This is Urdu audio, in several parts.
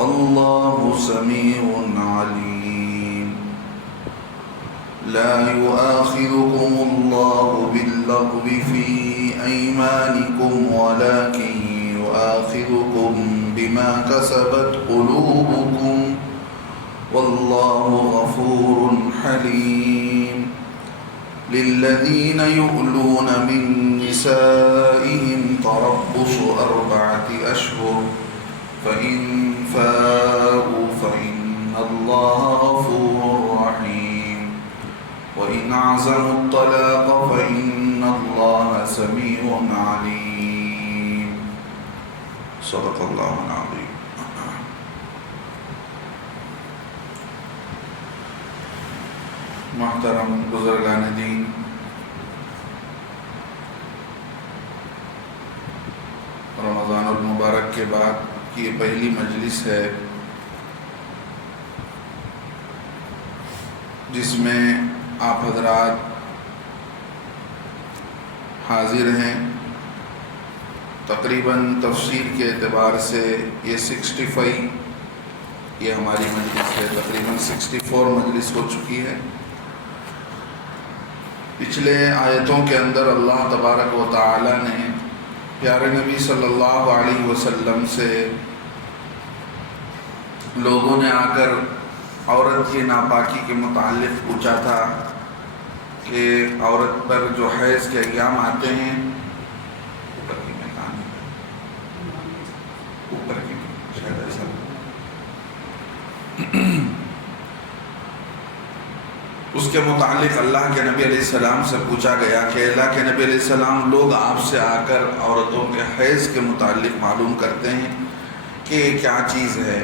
والله سميع عليم. لا يؤاخذكم الله باللغو في أيمانكم ولكن يؤاخذكم بما كسبت قلوبكم والله غفور حليم. للذين يؤلون من نسائهم تربص 4 أشهر فإن فاءوا فإن الله غفور رحيم. وإن عزموا الطلاق فإن الله سميع عليم. صدق الله العظيم. محترم بزرگان دین، رمضان المبارک کے بعد کی یہ پہلی مجلس ہے جس میں آپ حضرات حاضر ہیں. تقریباً تفسیر کے اعتبار سے یہ 65 یہ ہماری مجلس ہے. تقریباً 64 مجلس ہو چکی ہے. پچھلے آیتوں کے اندر اللہ تبارک و تعالی نے پیارے نبی صلی اللہ علیہ وسلم سے لوگوں نے آ کر عورت کی ناپاکی کے متعلق پوچھا تھا کہ عورت پر جو حیض کے ایام آتے ہیں، اوپر کی میدان اوپر کی شاید ایسا اس کے متعلق اللہ کے نبی علیہ السلام سے پوچھا گیا کہ اللہ کے نبی علیہ السلام، لوگ آپ سے آ کر عورتوں کے حیض کے متعلق معلوم کرتے ہیں کہ یہ کیا چیز ہے.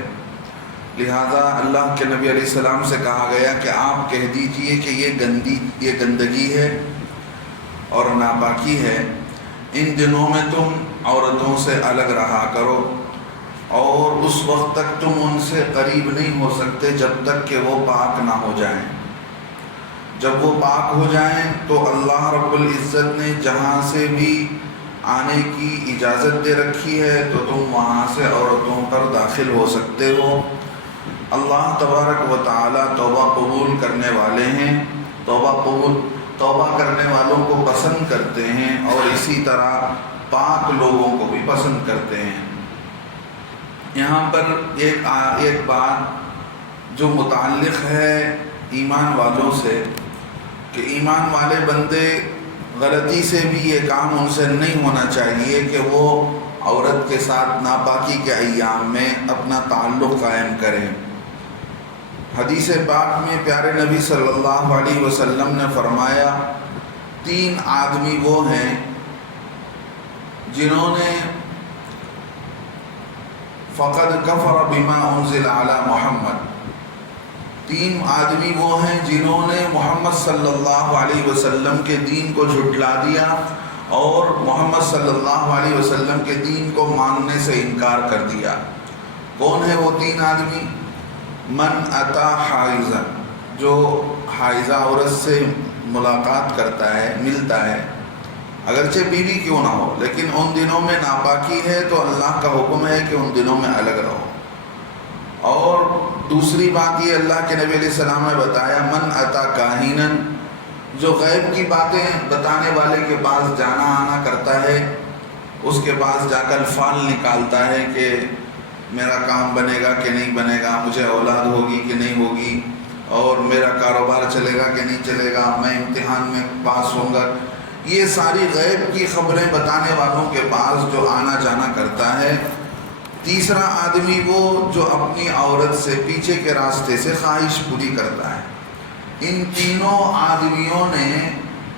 لہذا اللہ کے نبی علیہ السلام سے کہا گیا کہ آپ کہہ دیجئے کہ یہ گندگی ہے اور ناپاکی ہے. ان دنوں میں تم عورتوں سے الگ رہا کرو اور اس وقت تک تم ان سے قریب نہیں ہو سکتے جب تک کہ وہ پاک نہ ہو جائیں. جب وہ پاک ہو جائیں تو اللہ رب العزت نے جہاں سے بھی آنے کی اجازت دے رکھی ہے تو تم وہاں سے عورتوں پر داخل ہو سکتے ہو. اللہ تبارک و تعالی توبہ قبول کرنے والے ہیں، توبہ کرنے والوں کو پسند کرتے ہیں اور اسی طرح پاک لوگوں کو بھی پسند کرتے ہیں. یہاں پر ایک بات جو متعلق ہے ایمان والوں سے کہ ایمان والے بندے غلطی سے بھی یہ کام ان سے نہیں ہونا چاہیے کہ وہ عورت کے ساتھ ناپاکی کے ایام میں اپنا تعلق قائم کریں. حدیث پاک میں پیارے نبی صلی اللہ علیہ وسلم نے فرمایا 3 آدمی وہ ہیں جنہوں نے فقد کفر بما انزل علی محمد، 3 آدمی وہ ہیں جنہوں نے محمد صلی اللہ علیہ وسلم کے دین کو جھٹلا دیا اور محمد صلی اللہ علیہ وسلم کے دین کو ماننے سے انکار کر دیا. کون ہے وہ 3 آدمی؟ من اتا حائزا، جو حائزہ عورت سے ملاقات کرتا ہے، ملتا ہے، اگرچہ بیوی کیوں نہ ہو، لیکن ان دنوں میں ناپاکی ہے تو اللہ کا حکم ہے کہ ان دنوں میں الگ رہو. اور دوسری بات یہ اللہ کے نبی علیہ السلام نے بتایا من اتا کاہینا، جو غیب کی باتیں بتانے والے کے پاس جانا آنا کرتا ہے، اس کے پاس جا کر فال نکالتا ہے کہ میرا کام بنے گا کہ نہیں بنے گا، مجھے اولاد ہوگی کہ نہیں ہوگی، اور میرا کاروبار چلے گا کہ نہیں چلے گا، میں امتحان میں پاس ہوں گا. یہ ساری غیب کی خبریں بتانے والوں کے پاس جو آنا جانا کرتا ہے. تیسرا آدمی وہ جو اپنی عورت سے پیچھے کے راستے سے خواہش پوری کرتا ہے. ان تینوں آدمیوں نے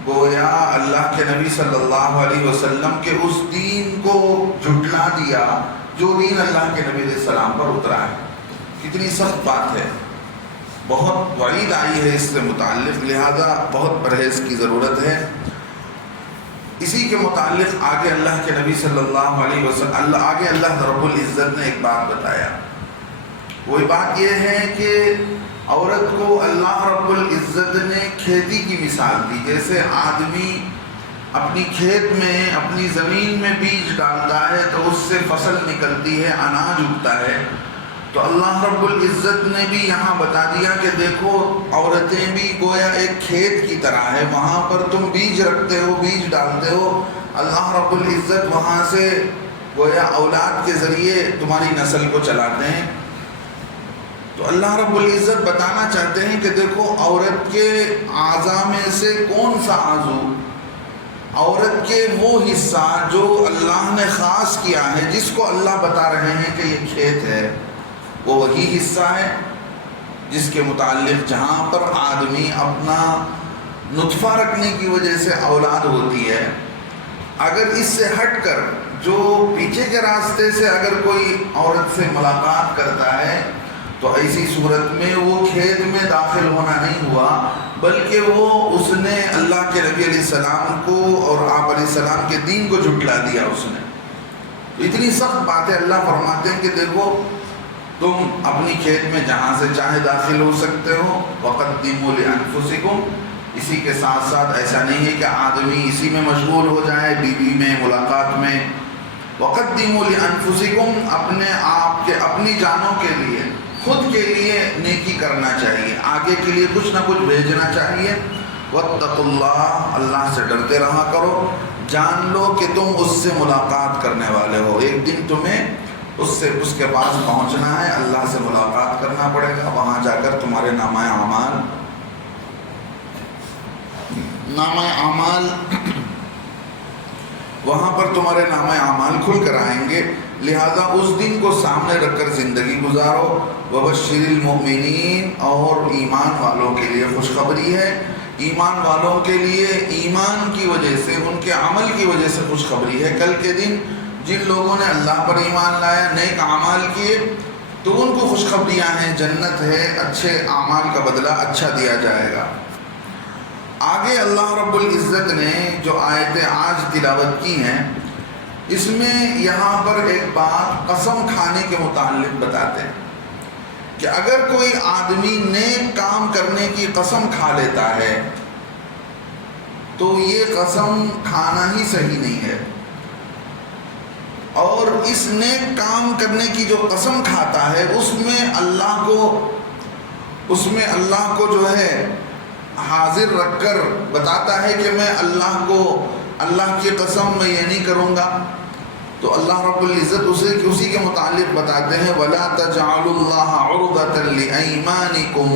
گویا اللہ کے نبی صلی اللہ علیہ وسلم کے اس دین کو جھٹلا دیا جو دین اللہ کے نبی علیہ السلام پر اترا ہے. کتنی سخت بات ہے، بہت وعید آئی ہے اس سے متعلق، لہذا بہت پرہیز کی ضرورت ہے. اسی کے متعلق آگے اللہ کے نبی صلی اللہ علیہ وسلم آگے اللہ رب العزت نے ایک بات بتایا. وہی بات یہ ہے کہ عورت کو اللہ رب العزت نے کھیتی کی مثال دی. جیسے آدمی اپنی کھیت میں اپنی زمین میں بیج ڈالتا ہے تو اس سے فصل نکلتی ہے، اناج اگتا ہے. تو اللہ رب العزت نے بھی یہاں بتا دیا کہ دیکھو عورتیں بھی گویا ایک کھیت کی طرح ہے، وہاں پر تم بیج رکھتے ہو، بیج ڈالتے ہو، اللہ رب العزت وہاں سے گویا اولاد کے ذریعے تمہاری نسل کو چلاتے ہیں۔ تو اللہ رب العزت بتانا چاہتے ہیں کہ دیکھو عورت کے اعضاء میں سے کون سا عضو، عورت کے وہ حصہ جو اللہ نے خاص کیا ہے، جس کو اللہ بتا رہے ہیں کہ یہ کھیت ہے، وہ وہی حصہ ہے جس کے متعلق جہاں پر آدمی اپنا نطفہ رکھنے کی وجہ سے اولاد ہوتی ہے، اگر اس سے ہٹ کر جو پیچھے کے راستے سے اگر کوئی عورت سے ملاقات کرتا ہے تو ایسی صورت میں وہ کھیت میں داخل ہونا نہیں ہوا، بلکہ وہ اس نے اللہ کے نبی علیہ السلام کو اور آپ علیہ السلام کے دین کو جھٹلا دیا اس نے۔ اتنی سخت باتیں اللہ فرماتے ہیں کہ دیکھو تم اپنی کھیت میں جہاں سے چاہے داخل ہو سکتے ہو، وَقَدِّمُوا لِأَنفُسِكُمْ، اسی کے ساتھ ساتھ ایسا نہیں ہے کہ آدمی اسی میں مشغول ہو جائے، بیوی میں، ملاقات میں۔ وَقَدِّمُوا لِأَنفُسِكُمْ، اپنے آپ کے، اپنی جانوں کے لیے، خود کے لیے نیکی کرنا چاہیے، آگے کے لیے کچھ نہ کچھ بھیجنا چاہیے۔ وَاتَّقُوا اللَّهَ، اللہ سے ڈرتے رہا کرو، جان لو کہ تم اس سے ملاقات کرنے والے ہو، ایک دن تمہیں اس کے پاس پہنچنا ہے، اللہ سے ملاقات کرنا پڑے گا، وہاں جا کر تمہارے نامہ اعمال وہاں پر تمہارے نامہ اعمال کھل کر آئیں گے، لہذا اس دن کو سامنے رکھ کر زندگی گزارو۔ وَبَشِّرِ الْمُؤْمِنِينَ، اور ایمان والوں کے لیے خوشخبری ہے، ایمان والوں کے لیے ایمان کی وجہ سے، ان کے عمل کی وجہ سے خوشخبری ہے۔ کل کے دن جن لوگوں نے اللہ پر ایمان لایا، نیک اعمال کیے، تو ان کو خوشخبریاں ہیں، جنت ہے، اچھے اعمال کا بدلہ اچھا دیا جائے گا۔ آگے اللہ رب العزت نے جو آیتیں آج تلاوت کی ہیں، اس میں یہاں پر ایک بات قسم کھانے کے متعلق بتاتے ہیں کہ اگر کوئی آدمی نیک کام کرنے کی قسم کھا لیتا ہے تو یہ قسم کھانا ہی صحیح نہیں ہے، اور اس نیک کام کرنے کی جو قسم کھاتا ہے اس میں اللہ کو جو ہے حاضر رکھ کر بتاتا ہے کہ میں اللہ کی قسم میں یہ نہیں کروں گا، تو اللہ رب العزت اسی کے متعلق بتاتے ہیں وَلَا تَجْعَلُوا اللَّهَ عُرْضَةً لِأَيْمَانِكُمْ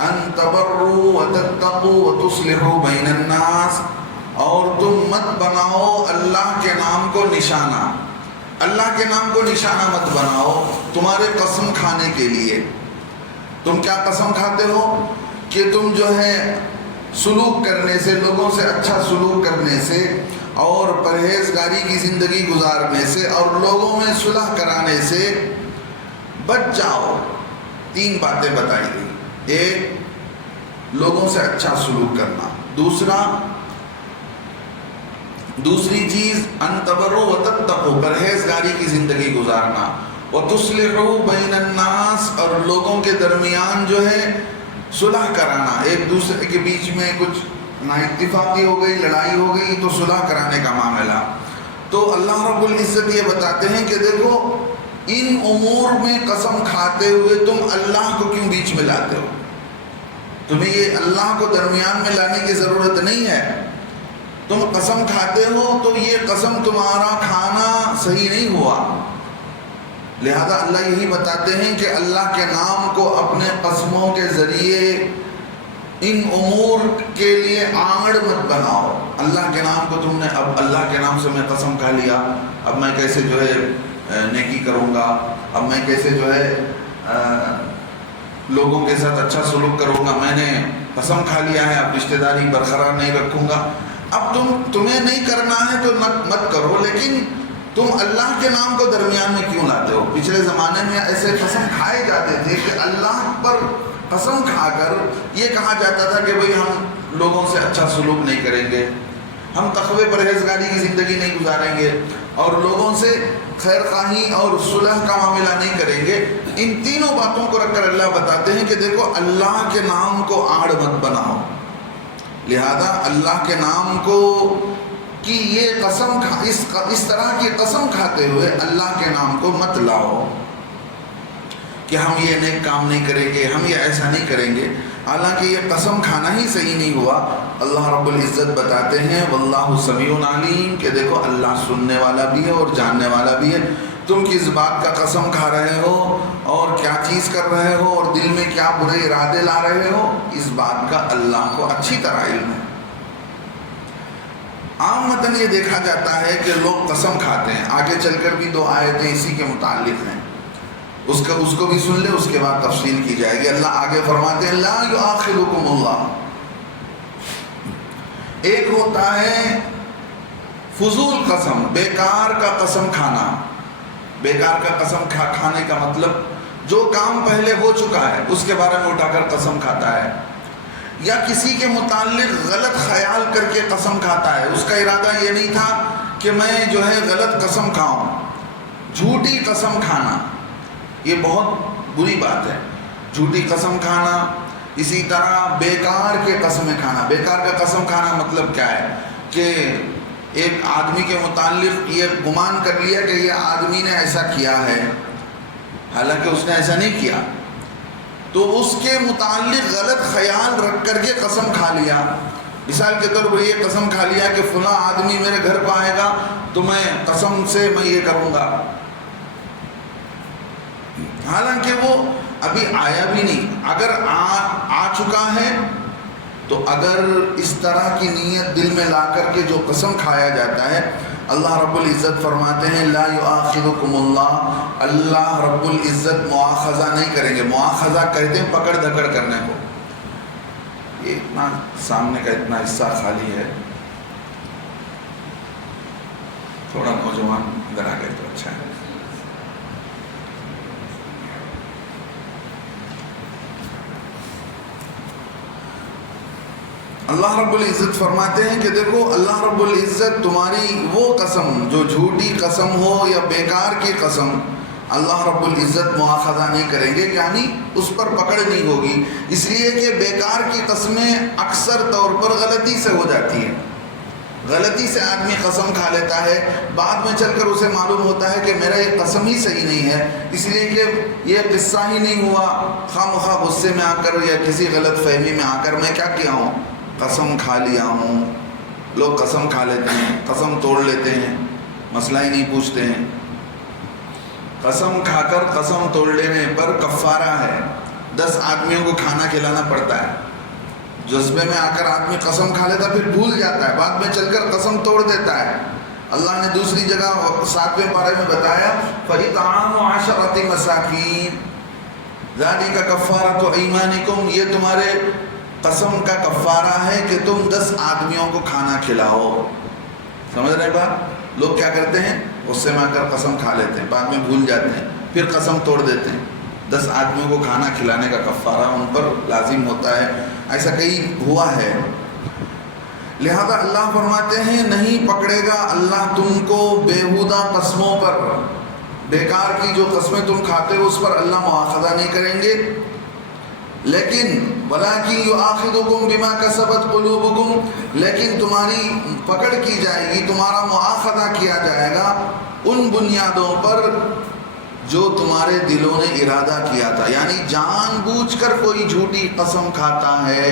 أَن تَبَرُّوا وَتَتَّقُوا وَتُصْلِحُوا بَيْنَ النَّاسِ، اور تم مت بناؤ اللہ کے نام کو نشانہ، اللہ کے نام کو نشانہ مت بناؤ تمہارے قسم کھانے کے لیے۔ تم کیا قسم کھاتے ہو کہ تم جو ہے سلوک کرنے سے، لوگوں سے اچھا سلوک کرنے سے اور پرہیزگاری کی زندگی گزارنے سے اور لوگوں میں صلح کرانے سے بچ جاؤ۔ تین باتیں بتائی گئی، ایک لوگوں سے اچھا سلوک کرنا، دوسری چیز ان تبروا وتتقوا، پرہیزگاری کی زندگی گزارنا، وتصلحوا بین الناس، اور لوگوں کے درمیان جو ہے صلح کرانا، ایک دوسرے کے بیچ میں کچھ نا اتفاقی ہو گئی، لڑائی ہو گئی تو صلح کرانے کا معاملہ۔ تو اللہ رب العزت یہ بتاتے ہیں کہ دیکھو ان امور میں قسم کھاتے ہوئے تم اللہ کو کیوں بیچ میں لاتے ہو؟ تمہیں یہ اللہ کو درمیان میں لانے کی ضرورت نہیں ہے، تم قسم کھاتے ہو تو یہ قسم تمہارا کھانا صحیح نہیں ہوا۔ لہذا اللہ یہی بتاتے ہیں کہ اللہ کے نام کو اپنے قسموں کے ذریعے ان امور کے لیے آنگڑ مت بناؤ۔ اللہ کے نام کو تم نے، اب اللہ کے نام سے میں قسم کھا لیا، اب میں کیسے جو ہے نیکی کروں گا، اب میں کیسے جو ہے لوگوں کے ساتھ اچھا سلوک کروں گا، میں نے قسم کھا لیا ہے، اب رشتہ داری برقرار نہیں رکھوں گا۔ اب تمہیں نہیں کرنا ہے تو مت کرو، لیکن تم اللہ کے نام کو درمیان میں کیوں لاتے ہو؟ پچھلے زمانے میں ایسے قسم کھائے جاتے تھے کہ اللہ پر قسم کھا کر یہ کہا جاتا تھا کہ بھئی ہم لوگوں سے اچھا سلوک نہیں کریں گے، ہم تقوی پرہیزگاری کی زندگی نہیں گزاریں گے، اور لوگوں سے خیر خواہی اور صلح کا معاملہ نہیں کریں گے۔ ان تینوں باتوں کو رکھ کر اللہ بتاتے ہیں کہ دیکھو اللہ کے نام کو آڑ مت بناؤ، لہذا اللہ کے نام کو کہ یہ قسم اس طرح کی قسم کھاتے ہوئے اللہ کے نام کو مت لاؤ۔ کہ ہم یہ نیک کام نہیں کریں گے، ہم یہ ایسا نہیں کریں گے، حالانکہ یہ قسم کھانا ہی صحیح نہیں ہوا۔ اللہ رب العزت بتاتے ہیں واللہ سمیع علیم، کہ دیکھو اللہ سننے والا بھی ہے اور جاننے والا بھی ہے، تم کس بات کا قسم کھا رہے ہو اور کیا چیز کر رہے ہو اور دل میں کیا برے ارادے لا رہے ہو، اس بات کا اللہ کو اچھی طرح علم ہے۔ عام متن یہ دیکھا جاتا ہے کہ لوگ قسم کھاتے ہیں، آگے چل کر بھی 2 آیتیں اسی کے متعلق ہیں، اس کو بھی سن لے، اس کے بعد تفصیل کی جائے گی۔ اللہ آگے فرماتے ہیں لا یؤاخذکم اللہ، ایک ہوتا ہے فضول قسم، بیکار کا قسم کھانا۔ بیکار کا قسم کھانے کا مطلب جو کام پہلے ہو چکا ہے اس کے بارے میں اٹھا کر قسم کھاتا ہے، یا کسی کے متعلق غلط خیال کر کے قسم کھاتا ہے، اس کا ارادہ یہ نہیں تھا کہ میں جو ہے غلط قسم کھاؤں۔ جھوٹی قسم کھانا یہ بہت بری بات ہے، جھوٹی قسم کھانا۔ اسی طرح بیکار کے قسمیں کھانا۔ بیکار کا قسم کھانا مطلب کیا ہے کہ ایک آدمی کے متعلق یہ گمان کر لیا کہ یہ آدمی نے ایسا کیا ہے، حالانکہ اس نے ایسا نہیں کیا، تو اس کے متعلق غلط خیال رکھ کر کے قسم کھا لیا۔ مثال کے طور پر یہ قسم کھا لیا کہ فلاں آدمی میرے گھر پہ آئے گا تو میں قسم سے میں یہ کروں گا، حالانکہ وہ ابھی آیا بھی نہیں۔ اگر آ چکا ہے تو اگر اس طرح کی نیت دل میں لا کر کے جو قسم کھایا جاتا ہے، اللہ رب العزت فرماتے ہیں لا یؤاخذکم اللہ، اللہ رب العزت مواخذہ نہیں کریں گے۔ مواخذہ کہتے ہیں پکڑ دھکڑ کرنے کو۔ یہ اتنا سامنے کا اتنا حصہ خالی ہے، تھوڑا نوجوان ادھر آ گئے تو اچھا ہے۔ اللہ رب العزت فرماتے ہیں کہ دیکھو اللہ رب العزت تمہاری وہ قسم جو جھوٹی قسم ہو یا بیکار کی قسم، اللہ رب العزت مواخذہ نہیں کریں گے، یعنی اس پر پکڑ نہیں ہوگی، اس لیے کہ بیکار کی قسمیں اکثر طور پر غلطی سے ہو جاتی ہیں۔ غلطی سے آدمی قسم کھا لیتا ہے، بعد میں چل کر اسے معلوم ہوتا ہے کہ میرا یہ قسم ہی صحیح نہیں ہے، اس لیے کہ یہ قصہ ہی نہیں ہوا، خواہ مخواہ غصے میں آ کر یا کسی غلط فہمی میں آ کر میں کیا کیا ہوں، قسم کھا لیا ہوں۔ لوگ قسم کھا لیتے ہیں، قسم توڑ لیتے ہیں، مسئلہ ہی نہیں پوچھتے ہیں۔ قسم کھا کر قسم توڑ لینے پر کفارہ ہے، 10 آدمیوں کو کھانا کھلانا پڑتا ہے۔ جذبے میں آ کر آدمی قسم کھا لیتا پھر بھول جاتا ہے، بعد میں چل کر قسم توڑ دیتا ہے۔ اللہ نے دوسری جگہ 7ویں پارے میں بتایا فَإِطْعَامُ 10 مَسَاكِينَ ذَلِكَ كَفَّارَةُ أَيْمَانِكُمْ، یہ تمہارے قسم کا کفارہ ہے کہ تم 10 آدمیوں کو کھانا کھلاؤ۔ سمجھ رہے بات؟ لوگ کیا کرتے ہیں، غصے میں آ کر قسم کھا لیتے ہیں، بعد میں بھول جاتے ہیں، پھر قسم توڑ دیتے ہیں۔ 10 آدمیوں کو کھانا کھلانے کا کفارہ ان پر لازم ہوتا ہے، ایسا کئی ہوا ہے۔ لہذا اللہ فرماتے ہیں نہیں پکڑے گا اللہ تم کو بیہودہ قسموں پر، بیکار کی جو قسمیں تم کھاتے ہو اس پر اللہ مواخذہ نہیں کریں گے، لیکن وَلَٰكِن يُؤَاخِذُكُم بِمَا كَسَبَتْ قُلُوبُكُم، لیکن تمہاری پکڑ کی جائے گی، تمہارا مواخذہ کیا جائے گا ان بنیادوں پر جو تمہارے دلوں نے ارادہ کیا تھا۔ یعنی جان بوجھ کر کوئی جھوٹی قسم کھاتا ہے،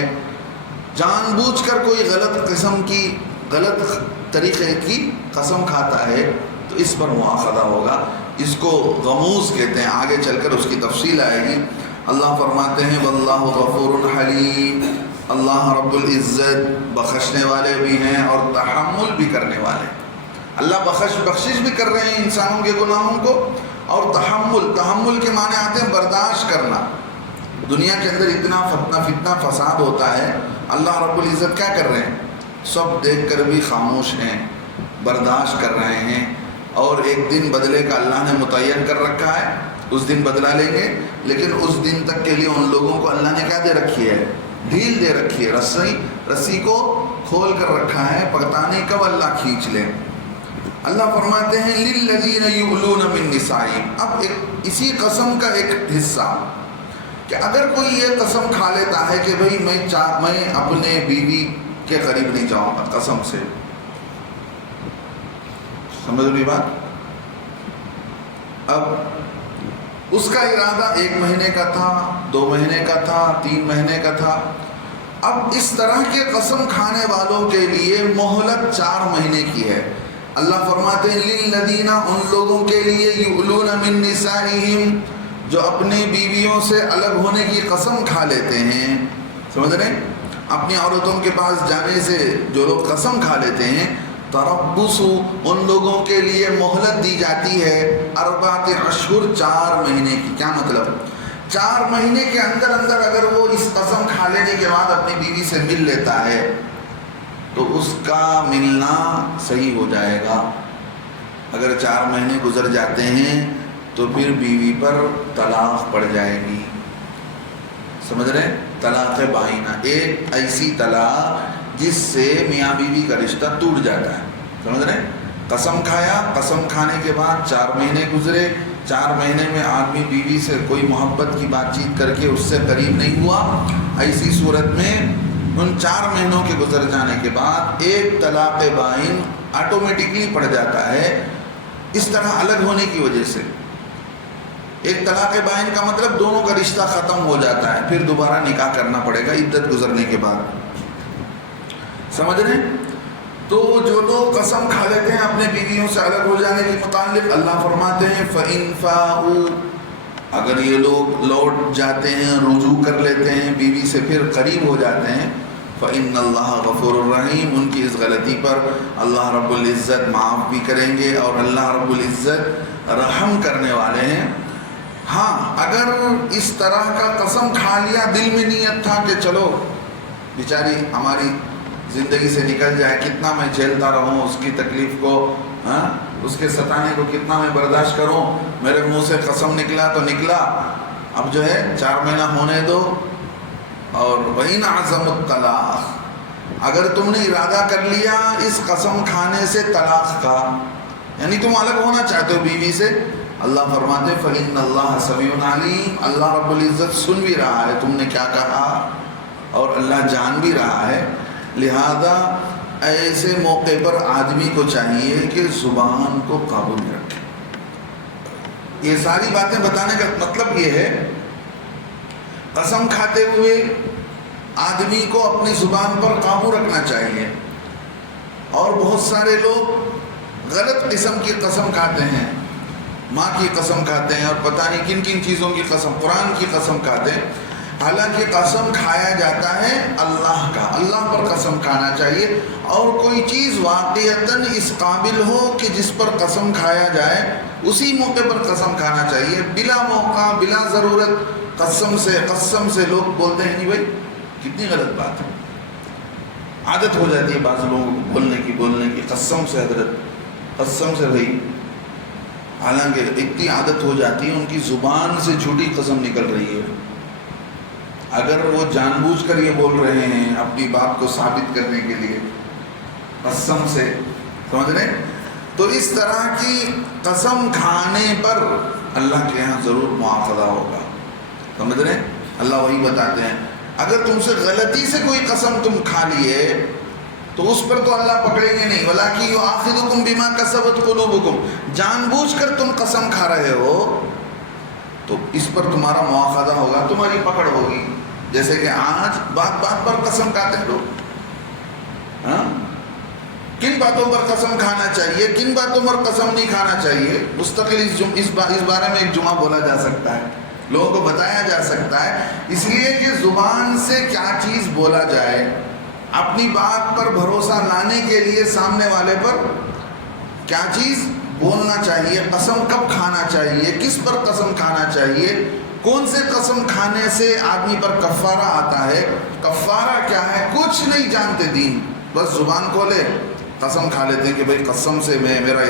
جان بوجھ کر کوئی غلط قسم کی، غلط طریقے کی قسم کھاتا ہے تو اس پر مواخذہ ہوگا۔ اس کو غموز کہتے ہیں، آگے چل کر اس کی تفصیل آئے گی۔ اللہ فرماتے ہیں واللہ غفور حلیم، اللہ رب العزت بخشنے والے بھی ہیں اور تحمل بھی کرنے والے۔ اللہ بخشش بھی کر رہے ہیں انسانوں کے گناہوں کو، اور تحمل کے معنی آتے ہیں برداشت کرنا۔ دنیا کے اندر اتنا فتنہ فساد ہوتا ہے، اللہ رب العزت کیا کر رہے ہیں، سب دیکھ کر بھی خاموش ہیں، برداشت کر رہے ہیں، اور ایک دن بدلے کا اللہ نے متعین کر رکھا ہے، اس دن بدلہ لیں گے، لیکن اس دن تک کے لیے ان لوگوں کو اللہ نے کیا دے رکھی ہے، ڈھیل دے رکھی ہے، رسی کو کھول کر رکھا ہے، پتہ نہیں کب اللہ کھینچ لے۔ اللہ فرماتے ہیں لِلَّذِينَ يُؤْلُونَ مِن نِّسَائِهِمْ، اب اسی قسم کا ایک حصہ کہ اگر کوئی یہ قسم کھا لیتا ہے کہ بھئی میں اپنے بیوی کے قریب نہیں جاؤں گا قسم سے، سمجھ رہی بات؟ اب اس کا ارادہ 1 مہینے کا تھا، 2 مہینے کا تھا، 3 مہینے کا تھا. اب اس طرح کے قسم کھانے والوں کے لیے مہلت 4 مہینے کی ہے. اللہ فرماتے ہیں للذین، ان لوگوں کے لیے یؤلون من نسائہم، جو اپنی بیویوں سے الگ ہونے کی قسم کھا لیتے ہیں. سمجھ رہے ہیں؟ اپنی عورتوں کے پاس جانے سے جو لوگ قسم کھا لیتے ہیں، تربص، ان لوگوں کے لیے مہلت دی جاتی ہے 4 اشہر، 4 مہینے کی. کیا مطلب؟ 4 مہینے کے اندر اندر اگر وہ اس قسم کھا لینے کے بعد اپنی بیوی سے مل لیتا ہے تو اس کا ملنا صحیح ہو جائے گا. اگر 4 مہینے گزر جاتے ہیں تو پھر بیوی پر طلاق پڑ جائے گی. سمجھ رہے ہیں؟ طلاق بائنہ، ایک ایسی طلاق جس سے میاں بیوی کا رشتہ ٹوٹ جاتا ہے. سمجھ رہے ہیں؟ قسم کھایا، قسم کھانے کے بعد 4 مہینے گزرے، 4 مہینے میں آدمی بیوی سے کوئی محبت کی بات چیت کر کے اس سے قریب نہیں ہوا. ایسی صورت میں ان 4 مہینوں کے گزر جانے کے بعد ایک طلاق بائن آٹومیٹکلی پڑ جاتا ہے، اس طرح الگ ہونے کی وجہ سے. ایک طلاق بائن کا مطلب دونوں کا رشتہ ختم ہو جاتا ہے، پھر دوبارہ نکاح کرنا پڑے گا عدت گزرنے کے بعد. سمجھ رہے ہیں؟ تو جو لوگ قسم کھا لیتے ہیں اپنے بیویوں سے الگ ہو جانے کے متعلق، اللہ فرماتے ہیں فَإِن فَاءُوا، اگر یہ لوگ لوٹ جاتے ہیں، رجوع کر لیتے ہیں، بیوی سے پھر قریب ہو جاتے ہیں، فَإِنَّ اللَّهَ غَفُورٌ رَحِيمٌ، ان کی اس غلطی پر اللہ رب العزت معاف بھی کریں گے اور اللہ رب العزت رحم کرنے والے ہیں. ہاں، اگر اس طرح کا قسم کھا لیا، دل میں نیت تھا کہ چلو بیچاری ہماری زندگی سے نکل جائے، کتنا میں جھیلتا رہوں اس کی تکلیف کو، اس کے ستانے کو کتنا میں برداشت کروں، میرے منہ سے قسم نکلا تو نکلا، اب جو ہے 4 مہینہ ہونے دو. اور وَإِنْ عَزَمُوا الطَّلَاقَ، اگر تم نے ارادہ کر لیا اس قسم کھانے سے طلاق کا، یعنی تم الگ ہونا چاہتے ہو بیوی سے، اللہ فرماتے فَإِنَّ اللَّهَ سَمِيعٌ عَلِيمٌ، اللہ رب العزت سن بھی رہا ہے تم نے کیا کہا اور اللہ جان بھی رہا ہے. لہذا ایسے موقع پر آدمی کو چاہیے کہ زبان کو قابو میں رکھے. یہ ساری باتیں بتانے کا مطلب یہ ہے، قسم کھاتے ہوئے آدمی کو اپنی زبان پر قابو رکھنا چاہیے. اور بہت سارے لوگ غلط قسم کی قسم کھاتے ہیں، ماں کی قسم کھاتے ہیں اور پتہ نہیں کن کن چیزوں کی قسم، قرآن کی قسم کھاتے ہیں. حالانکہ قسم کھایا جاتا ہے اللہ کا، اللہ پر قسم کھانا چاہیے. اور کوئی چیز واقعتاً اس قابل ہو کہ جس پر قسم کھایا جائے اسی موقع پر قسم کھانا چاہیے، بلا موقع بلا ضرورت قسم سے لوگ بولتے ہیں نہیں بھائی، کتنی غلط بات ہے. عادت ہو جاتی ہے بعض لوگوں کو بولنے کی قسم سے، حضرت قسم سے بھائی، حالانکہ اتنی عادت ہو جاتی ہے ان کی زبان سے جھوٹی قسم نکل رہی ہے. اگر وہ جان بوجھ کر یہ بول رہے ہیں اپنی بات کو ثابت کرنے کے لیے قسم سے، سمجھ رہے ہیں؟ تو اس طرح کی قسم کھانے پر اللہ کے ہاں ضرور مواخذہ ہوگا. سمجھ رہے ہیں؟ اللہ وہی بتاتے ہیں اگر تم سے غلطی سے کوئی قسم تم کھا لیے تو اس پر تو اللہ پکڑیں گے نہیں. وَلَٰكِن يُؤَاخِذُكُم بِمَا كَسَبَتْ قُلُوبُكُم، جان بوجھ کر تم قسم کھا رہے ہو تو اس پر تمہارا مواخذہ ہوگا، تمہاری پکڑ ہوگی. جیسے کہ آج بات پر قسم کھاتے ہیں لوگ. ہاں، کن باتوں پر قسم کھانا چاہیے، کن باتوں پر قسم نہیں کھانا چاہیے، مستقل اس بارے میں ایک جمعہ بولا جا سکتا ہے، لوگوں کو بتایا جا سکتا ہے. اس لیے کہ زبان سے کیا چیز بولا جائے، اپنی بات پر بھروسہ لانے کے لیے سامنے والے پر کیا چیز بولنا چاہیے، قسم کب کھانا چاہیے، کس پر قسم کھانا چاہیے، کون سے قسم کھانے سے آدمی پر کفارہ آتا ہے، کفارہ کیا ہے، کچھ نہیں جانتے دین، بس زبان کھولے قسم کھا لیتے ہیں کہ بھائی قسم سے میرا